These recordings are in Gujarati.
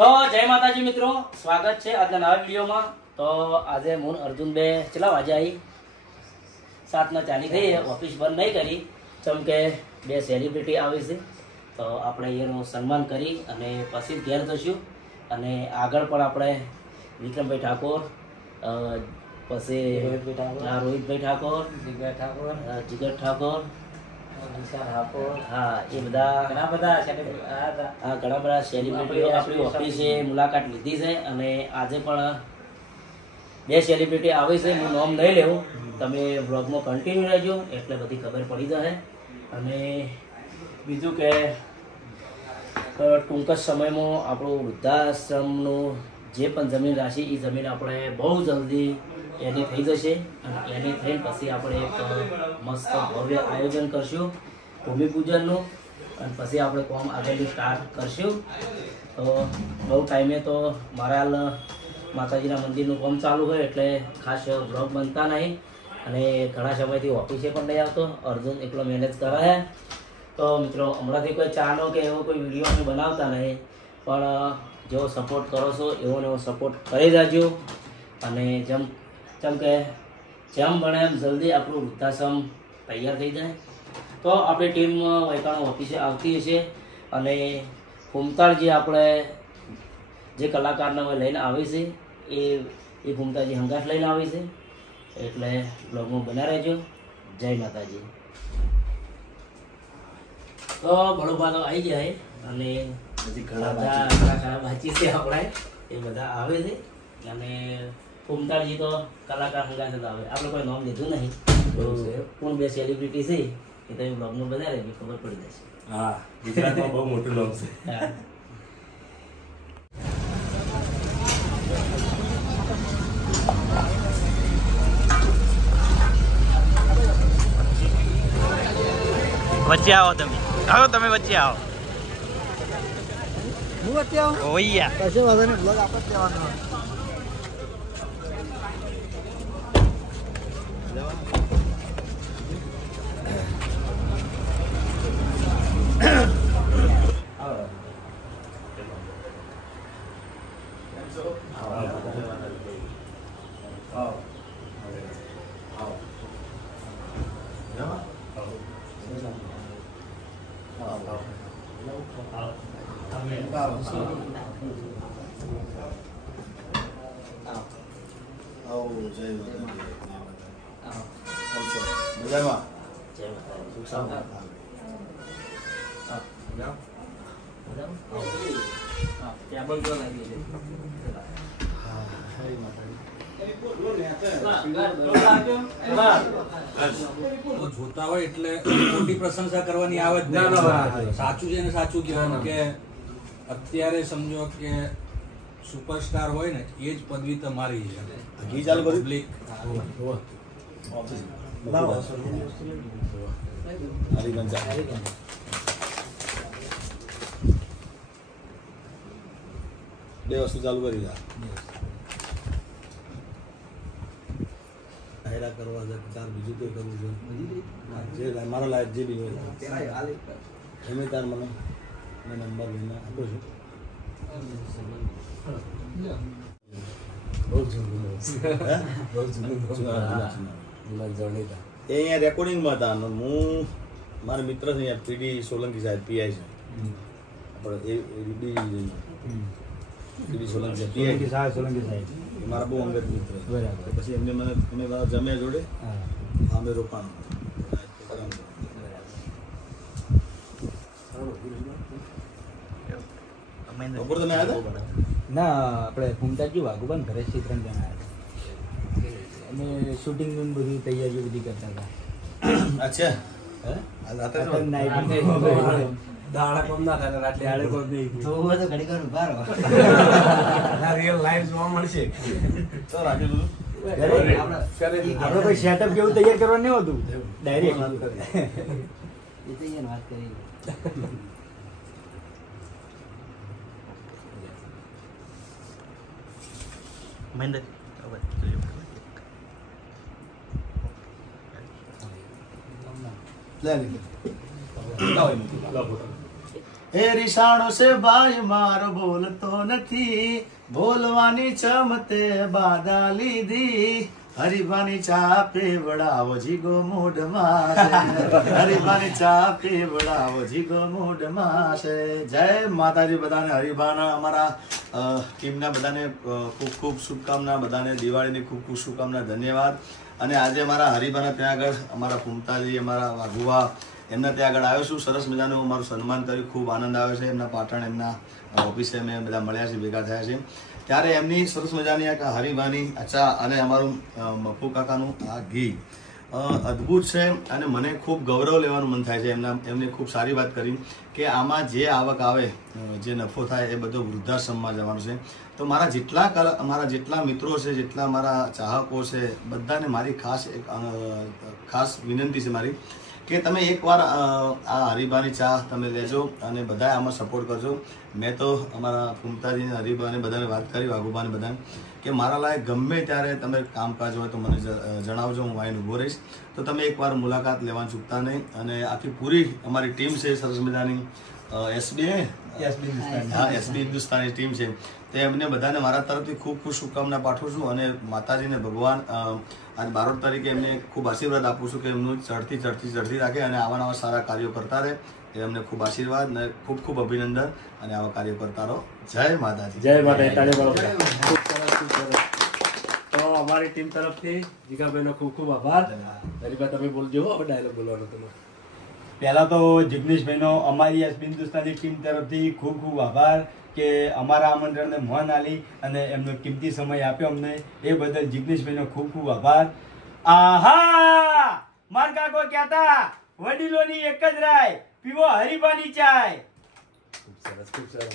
તો જય માતાજી મિત્રો, સ્વાગત છે આજના નવા વિડીયોમાં। તો આજે હું અર્જુન બે કેટલા વાગે આવી 7:40 થઈ, ઓફિસ બંધ નહીં કરી ચમ કે બે સેલિબ્રિટી આવી છે તો આપણે એનું સન્માન કરી અને પછી ઘેર જશું। અને આગળ પણ આપણે વિક્રમભાઈ ઠાકોર, પછી રોહિતભાઈ ઠાકોર, જીગર ઠાકોર, હા એ બધા ઘણા બધા સેલિબ્રિટીઓ આપણી ઓફિસે મુલાકાત લીધી છે। અને આજે પણ બે સેલિબ્રિટી આવે છે, હું નામ નહીં લેવું, તમે વ્લોગમાં કન્ટિન્યુ રહેજો એટલે બધી ખબર પડી જશે। અને બીજું કે ટૂંક જ સમયમાં આપણું વૃદ્ધાશ્રમનું જે પણ જમીન રાશિ એ જમીન આપણે બહુ જલ્દી એની થઈ જશે અને એની થઈને પછી આપણે એક મસ્ત ભવ્ય આયોજન કરશું ભૂમિપૂજનનું, અને પછી આપણે કામ આગળનું સ્ટાર્ટ કરશું। તો બહુ ટાઈમે તો મારા હાલ માતાજીના મંદિરનું કામ ચાલુ હોય એટલે ખાસ બ્લોગ બનતા નહીં, અને ઘણા સમયથી ઓફિસે પણ નહીં આવતો, અર્જુન એકલો મેનેજ કરે છે। તો મિત્રો હમણાંથી કોઈ ચાનો કે એવો કોઈ વિડીયો અમે બનાવતા નહીં, પણ જેવો સપોર્ટ કરો છો એવો ને એવો સપોર્ટ કરી દેજો। અને જેમ કે જેમ બને એમ જલ્દી આપણું વૃદ્ધાશ્રમ તૈયાર થઈ જાય તો આપણી ટીમ વૈકાણો ઓફિસે આવતી હશે। અને ફૂમતાળજી આપણે જે કલાકારને લઈને આવે છે એ ફૂમતાજી હંગાસ લઈને આવે છે, એટલે બ્લોગમાં બના રહેજો। જય માતાજી। તો બળોબા તો આવી જાય અને હજી ઘણા બાકી છે આપણે, એ બધા આવે છે। અને ફૂમતાળજી તો કલાકાર હંગાસ જ આવે, આપણે કોઈ નામ લીધું નહીં, કોણ બે સેલિબ્રિટી છે એ તમે બ્લોગમાં બધા રહેજો, ખબર પડી જશે। હા, ગુજરાતમાં બહુ મોટું નામ છે। વચ્ચે આવો તમે, તમે વચ્ચે આવો। હું વચ્ચે આવું? ઓયા કશો વાંધો નહીં, બ્લોગ આપણે જ લેવાનો। જોતા હોય એટલે મોટી પ્રશંસા કરવાની આવે જ નહીં, સાચું છે ને સાચું કહેવાનું કે અત્યારે સમજો કે સુપરસ્ટાર હોય ને એ જ પદવી તમારી છે। પબ્લિક બે વસ્તુ ચાલુ કરી હેરા કરવા છે, તાર બીજું કોઈ કરવું છે, જે મારા લાયક જે બી હોય એમ તાર મને નંબર લઈને આપો છો। એ અહીંયા રેકોર્ડિંગમાં હતા, હું મારા મિત્ર છે અહીંયા પીડી સોલંકી સાહેબ પીઆઈ છે આપણે પીડી સોલંકી સાહેબ મારા બહુ અંગત મિત્ર છે। પછી એમને મને અમે જમ્યા જોડે અમે રોકાણ બપોર તમે આવ્યા હતા? ના, આપણે ફૂમતાજી વાઘુબાન ઘરે 3 જણા આવ્યા અમે શૂટિંગ બધી તૈયારીઓ બધી કરતા હતા। અચ્છા, દાડા કોમ ના થાય, રાત્રે આડે કોમ નહીં તો ઘડી વાર ઉભા રહો, રિયલ લાઈફ જોવા મળશે। તો રાખી દઉં આપણે કોઈ સેટઅપ કેવું તૈયાર કરવાનું નહીં હોતું, ડાયરેક્ટ એ તો અહીંયા વાત કરી મહેન્દ્ર લે એ રીસાણો છે ભાઈ મારો બોલતો નથી, બોલવાની ચમતે બાધા લીધી, હરીબાની ચા પીવડાવો જીગો મૂઢમાં છે, હરીબાની ચા પીવડાવો જીગો મૂઢમાં છે. જય માતાજી બધાને. હરીબાના અમારા ટીમના બધાને ખૂબ ખૂબ શુભકામના, બધાને દિવાળીની ખૂબ ખૂબ શુભકામના, ધન્યવાદ. અને આજે અમારા હરીબાના ત્યાં આગળ અમારા ફૂમતાજી, અમારા વાઘુવા, એમના ત્યાં આગળ આવ્યો છું. સરસ મજાનું અમારું સન્માન કર્યું, ખૂબ આનંદ આવે છે. એમના પાટણ એમના ઓફિસે અમે બધા મળ્યા છે, ભેગા થયા છે. ત્યારે એમની સરસ મજાની આ હરીબાની ચા અને અમારું મફુ કાકાનું આ ઘી અદ્ભુત છે. અને મને ખૂબ ગૌરવ લેવાનું મન થાય છે. એમને ખૂબ સારી વાત કરી કે આમાં જે આવક આવે, જે નફો થાય એ બધો વૃદ્ધાશ્રમમાં જવાનું છે. તો મારા જેટલા મિત્રો છે, જેટલા મારા ચાહકો છે, બધાને મારી ખાસ વિનંતી છે મારી કે તમે એકવાર આ હરીબાની ચા તમે લેજો અને બધા આમાં સપોર્ટ કરજો. મેં તો અમારા ફૂમતાજીને, હરીબાને બધાને વાત કરી, વાઘુબાને બધાને, કે મારા લાયક ગમે ત્યારે તમે કામકાજ હોય તો મને જણાવજો, હું આવીને ઊભો રહીશ. તો તમે એકવાર મુલાકાત લેવાનું ચૂકતા નહીં. અને આખી પૂરી અમારી ટીમ છે સરસ મજાની, એસબી હિન્દુસ્તાની ટીમ છે. તે એમને બધાને મારા તરફથી ખૂબ ખૂબ શુભકામના પાઠવું છું. અને માતાજીને ભગવાન આજ બારોટ તરીકે એમને ખૂબ આશીર્વાદ આપું છું કે એમનું ચડતી રાખે અને આવા નવા સારા કાર્યો કરતા રહે. એ અમને ખૂબ આશીર્વાદ અને ખૂબ ખૂબ અભિનંદન, અને આવા કાર્યો કરતા રહો. જય માતાજી. જય માતાજી. તો અમારી ટીમ તરફથી જીગાભાઈનો ખૂબ ખૂબ આભાર. હરીભાઈ તમે બોલજો, હવે ડાયલોગ બોલવાનો તમારે. પહેલા તો જિગ્નેશભાઈનો અમારી એસબી હિન્દુસ્તાની ટીમ તરફથી ખૂબ ખૂબ આભાર કે અમારા આમંત્રણને મોન આલી અને એમનો કિંમતી સમય આપ્યો અમને, એ બદલ જિગ્નેશભાઈનો ખૂબ ખૂબ આભાર. આહા, માર કાકો કહેતા વડીલોની એક જ રાય, પીવો હરીબાની ચાય. ખૂબ સરસ, ખૂબ સરસ.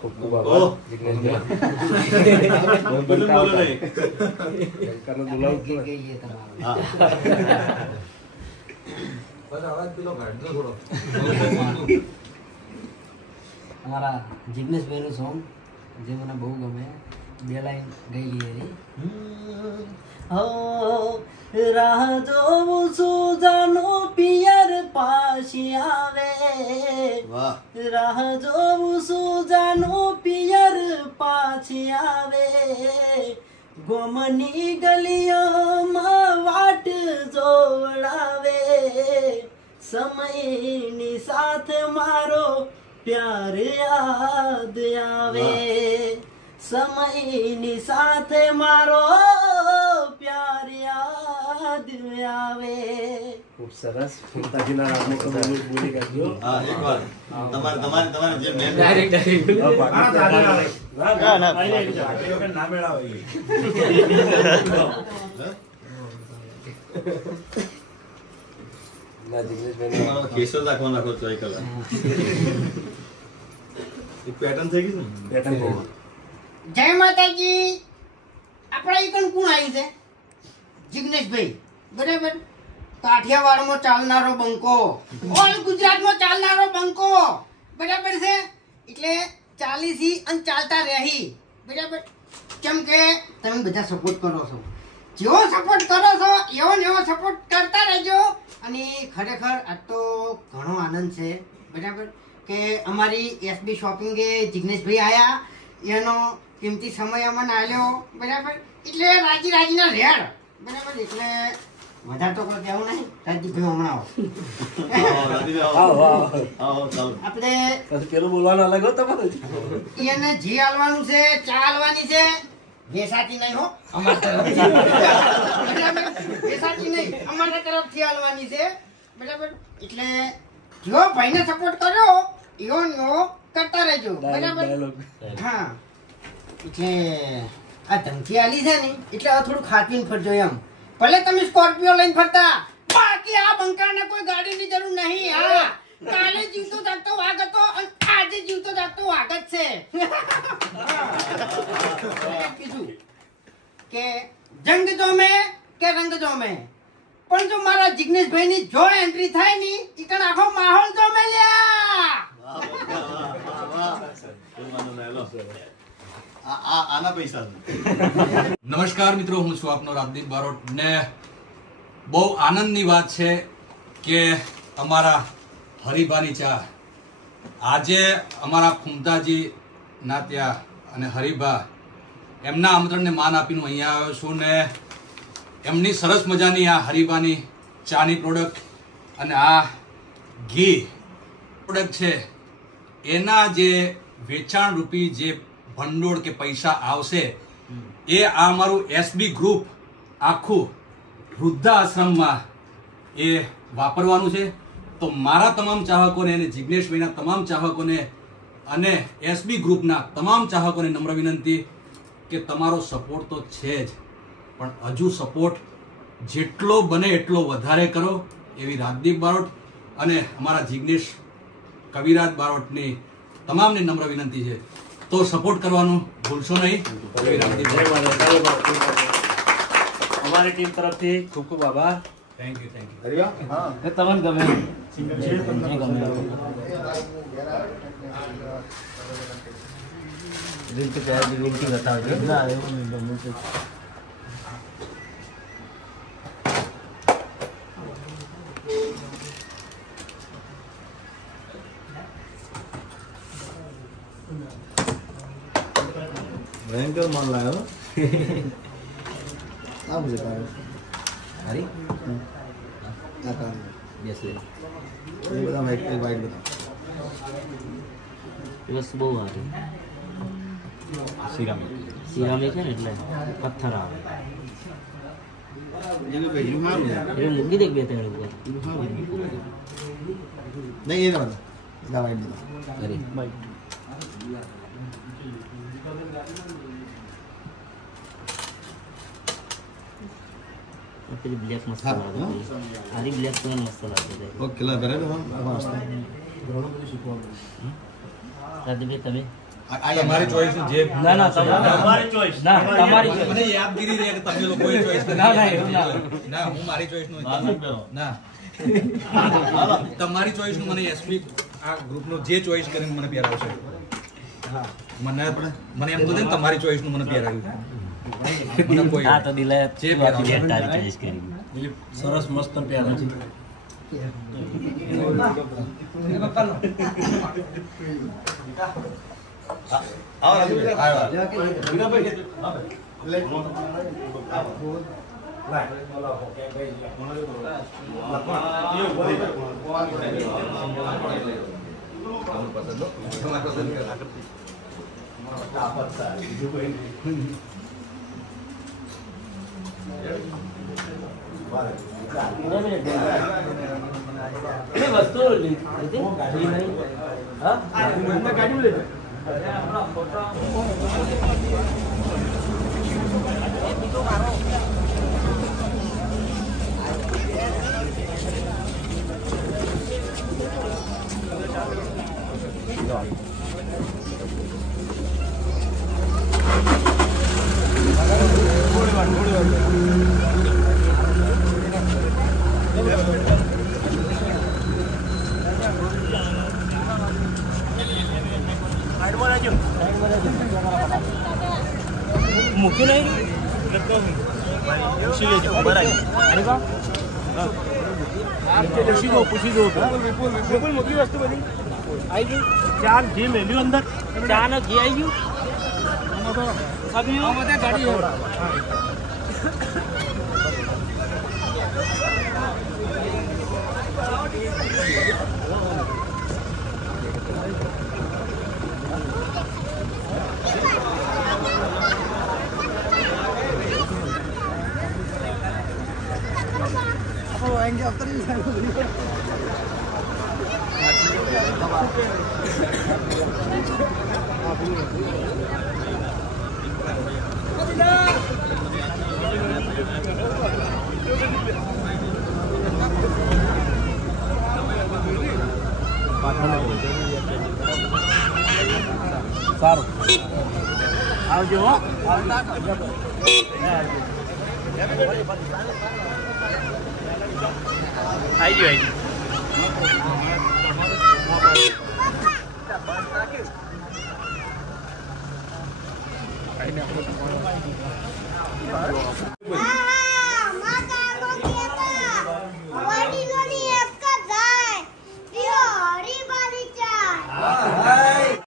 ખૂબ ખૂબ આભાર જિગ્નેશભાઈ. અમારા જિગ્નેશભાઈનું સોંગ જે મને બહુ ગમે, બે લાઈન ગયેલી હતી. રાહ જોઉં છું જાનો પિયર પાછી આવે, રાહ જોઉં છું જાનો પિયર પાછી આવે, ગોમની ગલીઓમાં વાટ જોવડાવે, સમયની સાથે મારો પ્યાર યાદ આવે, સમયની સાથે મારો પ્યાર યાદ આવે. ખૂબ સરસ. ફૂમતાજીના રાગમાં તો બોલી કાઢજો. હા, એકવાર તમારે જે મેન ના મેળાવે કેસર નાખો ચોઈ કલર પેટર્ન થઈ ગઈ ને. જય માતાજી. આપણા ઈ કોણ આવ્યું છે? જિગ્નેશભાઈ, બરાબર. કાઠિયાવાડમાં ચાલનારો બંકો, ઓલ ગુજરાતમાં ચાલનારો બંકો, બરાબર છે. એટલે ચાલીસી અને ચાલતા રહી, બરાબર. કેમ કે તમે બધા સપોર્ટ કરો છો, જેવો સપોર્ટ કરો છો એવો ને એવો સપોર્ટ કરતા રહેજો. અને ખરેખર આજ તો ઘણો આનંદ છે, બરાબર, કે અમારી એસબી શોપિંગે જિગ્નેશભાઈ આવ્યા, એનો કિંમતી સમય અમને આલ્યો, બરાબર. એટલે રાજીના રેડ, બરાબર. એટલે વધારે તો કોઈ કહેવું નહીં. રાજીભાઈ હમણાં આપણે પેલું બોલવાનું અલગ હો તમારે. એને જી હાલવાનું છે, ચા હાલવાની છે, વેસાતી નહીં હો અમારા વેસાતી નહીં, અમારા તરફથી હાલવાની છે, બરાબર. એટલે જો ભાઈને સપોર્ટ કર્યો એવો ને એવો કરતા રહેજો, બરાબર. હા, એટલે આ ધમકી આલી છે ને, એટલે હવે થોડું ખાતીને ફરજો એમ. ભલે તમે સ્કોર્પિયો લઈને ફરતા, બાકી આ બંકાને કોઈ ગાડીની જરૂર નહીં. હા, કાલે જીવતો જાગતો વાઘ હતો અને આજે જીવતો જાગતો વાઘ જ છે. કીધું કે જંગ જો મેં કે રંગ જો મેં, પણ જો મારા જિગ્નેશભાઈ ની જો એન્ટ્રી થાય ને, ઈકણ આખો માહોલ જો મેં લ્યા. આના પૈસા. નમસ્કાર મિત્રો, હું છું આપનો રાજદીપ બારોટ ને બહુ આનંદની વાત છે કે અમારા હરિભાની ચા. આજે અમારા ખુમતાજી ના ત્યાં અને હરિભા એમના આમંત્રણને માન આપીને અહીંયા આવ્યો છું ને એમની સરસ મજાની આ હરિભાની ચાની પ્રોડક્ટ અને આ ઘી પ્રોડક્ટ છે એના જે વેચાણ રૂપી જે ભંડોળ કે પૈસા આવશે એ આ અમારું એસબી ગ્રુપ આખું વૃદ્ધાશ્રમમાં એ વાપરવાનું છે. તો મારા તમામ ચાહકોને અને જિગ્નેશભાઈના તમામ ચાહકોને અને એસબી ગ્રુપના તમામ ચાહકોને નમ્ર વિનંતી કે તમારો સપોર્ટ તો છે જ, પણ હજુ સપોર્ટ જેટલો બને એટલો વધારે કરો એવી રાજદીપ બારોટ અને અમારા જિગ્નેશ કવિરાજ બારોટની તમામને નમ્ર વિનંતી છે. તો સપોર્ટ કરવાનું ભૂલશો નહીં. એવી રાજદીપ બારોટ. અમારી ટીમ તરફથી ખૂબ ખૂબ આભાર. Thank you. તમને ગમે ભયંકર મન લાગ્યો. આ મુજબ હરી આ કામ બેસ લે એ બધા વાઈટ બધા એ વસ્તુ બહુ સારી સિરામિક છે ને એટલે પથ્થર આવે એ મૂકી દે બે ત્રણ ઉપર નહીં એ બધા વાઈટ બધા હરી પેલી બ્લેક મસ્ત લાગે આરી બ્લેક કલર મસ્ત લાગે છે. ઓકે લા બરાબર મસ્ત. રાજદીપભાઈ તમે તમારી ચોઈસ જે ના તમારી ચોઈસ ના તમારી મને યાદગીરી રહે કે તમે લોકોએ ચોઈસ કરી. ના હું મારી ચોઈસ નું ના તમારી ચોઈસ નું મને એસપી આ ગ્રુપ નું જે ચોઈસ કરીને મને પહેરાવશે. મને એમ તો ને તમારી ચોઈસ નું મને પહેરાવ્યું. મને કોઈ આ તો દિલે જે તારી ચોઈસ કરી સરસ મસ્ત પ્યારા છે. વસ્તુ મૂકી નહીં પૂછી દો બિલકુલ મૂકી વસ્તુ બધી આવી ગઈ. ચા ઘી મેલ્યું અંદર ચા ને ઘી આવી ગયું ગાડી સારું આવજો હો. આવી ગયો હા